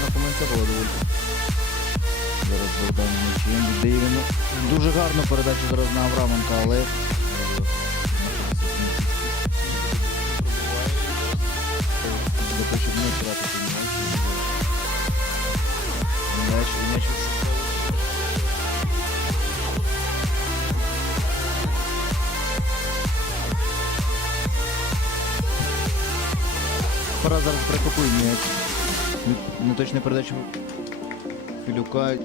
передача на була доволі. Зараз Богдан Мічим віддає дуже гарну передачу зараз на Авраменка, але щоб не втратити Пора зараз прихопує м'яч. Не- Неточна передача Філюка.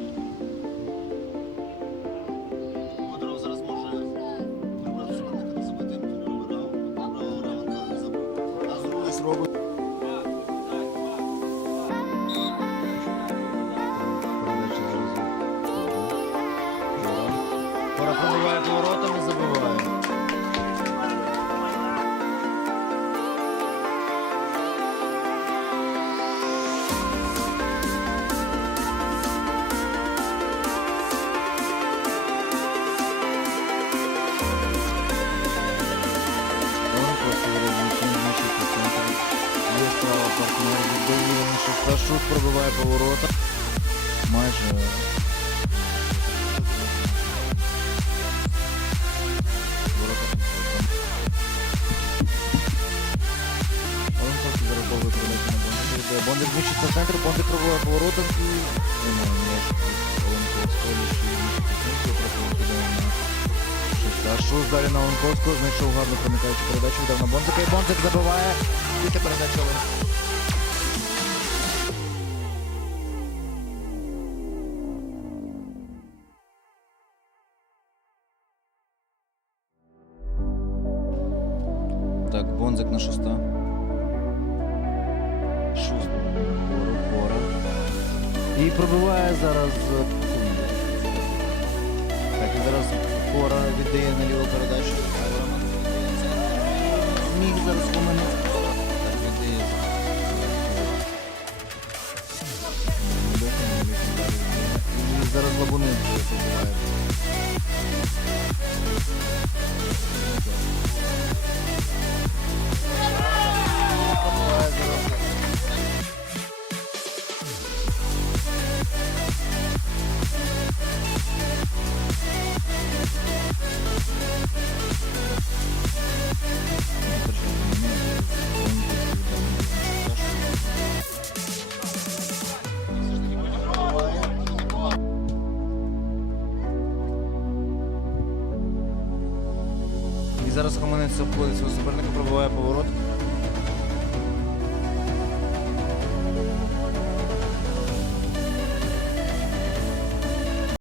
Бодров Шут пробиває поворота. Майже. Ворота. Он просто зараз довго передача на Бондар. Бондар зміщиться в центр, Бондар пробиває поворотом і... Немає центру, Шуста. Шус далі на Оленковського, знайшов гарну проникаючу передачу, віддав на Бонзика, і Бонзик забиває. Після передачі Олен. Так, Бонзик на шуста. Шуст. Пора, пора. І пробиває зараз. Так, і зараз Пора віддає на ліву передачу. Зміг зараз поминути. Так, віддає. Зараз пробиває. Пробиває зараз Хаманець обходить свого суперника, пробиває поворот.